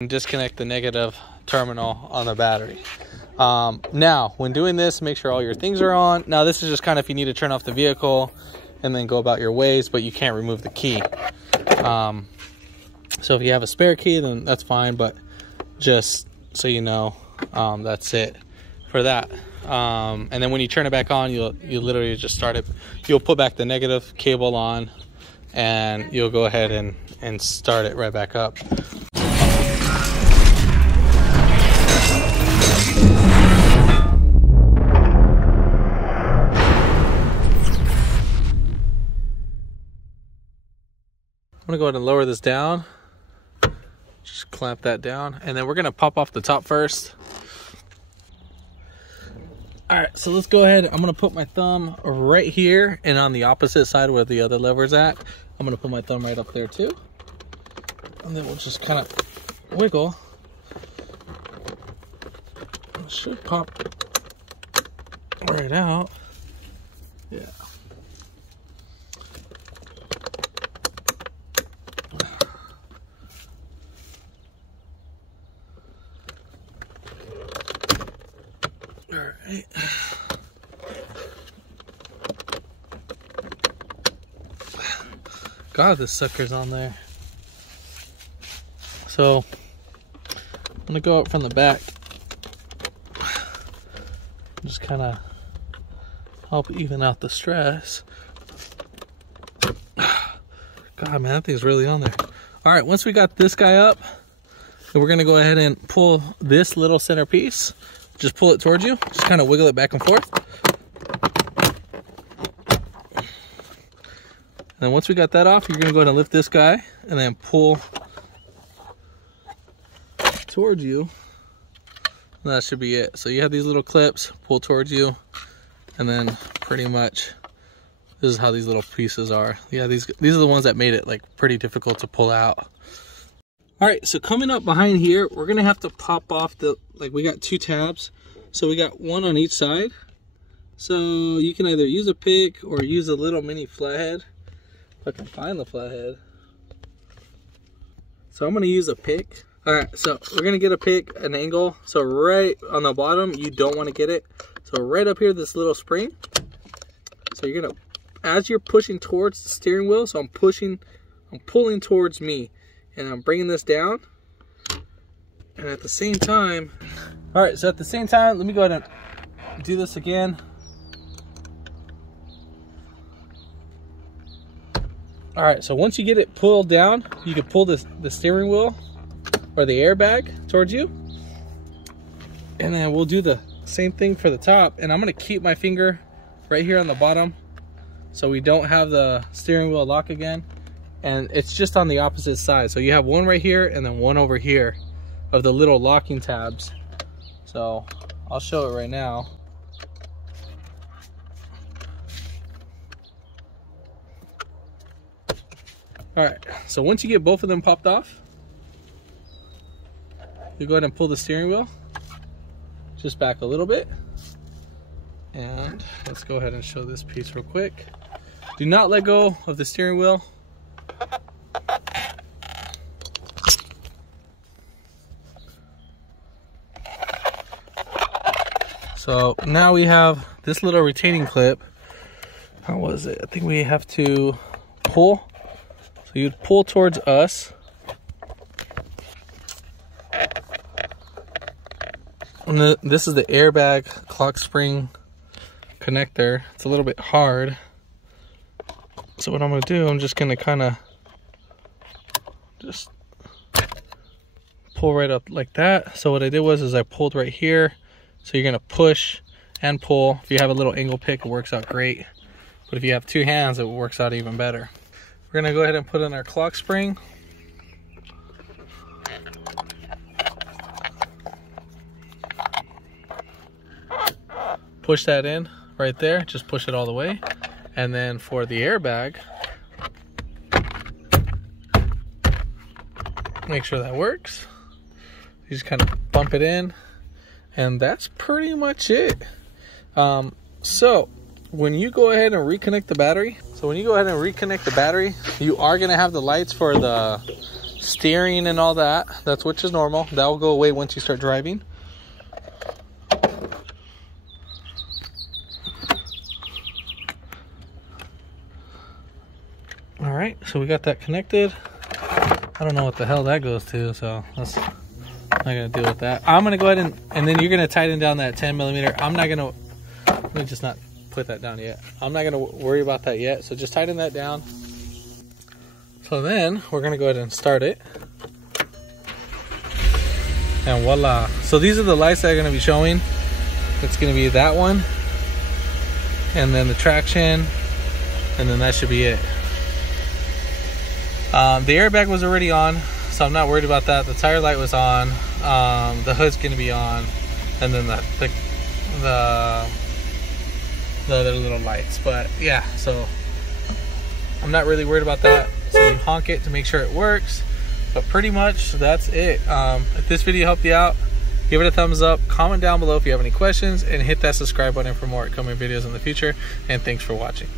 and disconnect the negative terminal on the battery. Now, when doing this, make sure all your things are on. Now, this is just kind of if you need to turn off the vehicle and then go about your ways, but you can't remove the key. So if you have a spare key, then that's fine, but just so you know, that's it for that. And then when you turn it back on, you literally just start it. You'll put back the negative cable on, and you'll go ahead and start it right back up. I'm gonna go ahead and lower this down. Just clamp that down, and then we're gonna pop off the top first. All right, so let's go ahead. I'm gonna put my thumb right here, and on the opposite side where the other lever's at, I'm gonna put my thumb right up there too. And then we'll just kind of wiggle. It should pop right out. Yeah. All right. God, this sucker's on there. So I'm gonna go up from the back. Just kind of help even out the stress. God, man, that thing's really on there. All right, once we got this guy up, we're gonna go ahead and pull this little centerpiece. Just pull it towards you. Just kind of wiggle it back and forth. And then once we got that off, you're gonna go ahead and lift this guy and then pull towards you. And that should be it. So you have these little clips, pull towards you, and then pretty much this is how these little pieces are. Yeah, these are the ones that made it like pretty difficult to pull out. All right, so coming up behind here, we're gonna have to pop off the, like we got two tabs. So we got one on each side. So you can either use a pick or use a little mini flathead. If I can find the flathead. So I'm gonna use a pick. All right, so we're gonna get a pick, an angle. So right on the bottom, you don't wanna get it. So right up here, this little spring. So you're gonna, as you're pushing towards the steering wheel, so I'm pulling towards me. And I'm bringing this down, and at the same time, all right, so at the same time, let me go ahead and do this again. All right, so once you get it pulled down, you can pull the steering wheel or the airbag towards you, and then we'll do the same thing for the top. And I'm gonna keep my finger right here on the bottom so we don't have the steering wheel lock again. And it's just on the opposite side. So you have one right here and then one over here of the little locking tabs. So I'll show it right now. All right, so once you get both of them popped off, you go ahead and pull the steering wheel just back a little bit. And let's go ahead and show this piece real quick. Do not let go of the steering wheel. So now we have this little retaining clip. How was it? I think we have to pull. So you'd pull towards us. And this is the airbag clock spring connector. It's a little bit hard. So what I'm gonna do, I'm just gonna kind of just pull right up like that. So what I did was I pulled right here. So you're gonna push and pull. If you have a little angle pick, it works out great. But if you have two hands, it works out even better. We're gonna go ahead and put in our clock spring. Push that in right there, just push it all the way. And then for the airbag, make sure that works. You just kind of bump it in, and that's pretty much it. So when you go ahead and reconnect the battery, you are going to have the lights for the steering and all that, that's which is normal. That will go away once you start driving. All right, so we got that connected. I don't know what the hell that goes to, so that's not gonna deal with that. I'm gonna go ahead and then you're gonna tighten down that 10mm. I'm not gonna, let me just not put that down yet. I'm not gonna worry about that yet, so just tighten that down. So then we're gonna go ahead and start it. And voila. So these are the lights that are gonna be showing. It's gonna be that one, and then the traction, and then that should be it. The airbag was already on, so I'm not worried about that. The tire light was on. The hood's gonna be on, and then the other little lights. But yeah, so I'm not really worried about that. So you honk it to make sure it works. But pretty much that's it. If this video helped you out, give it a thumbs up, comment down below if you have any questions, and hit that subscribe button for more upcoming videos in the future. And thanks for watching.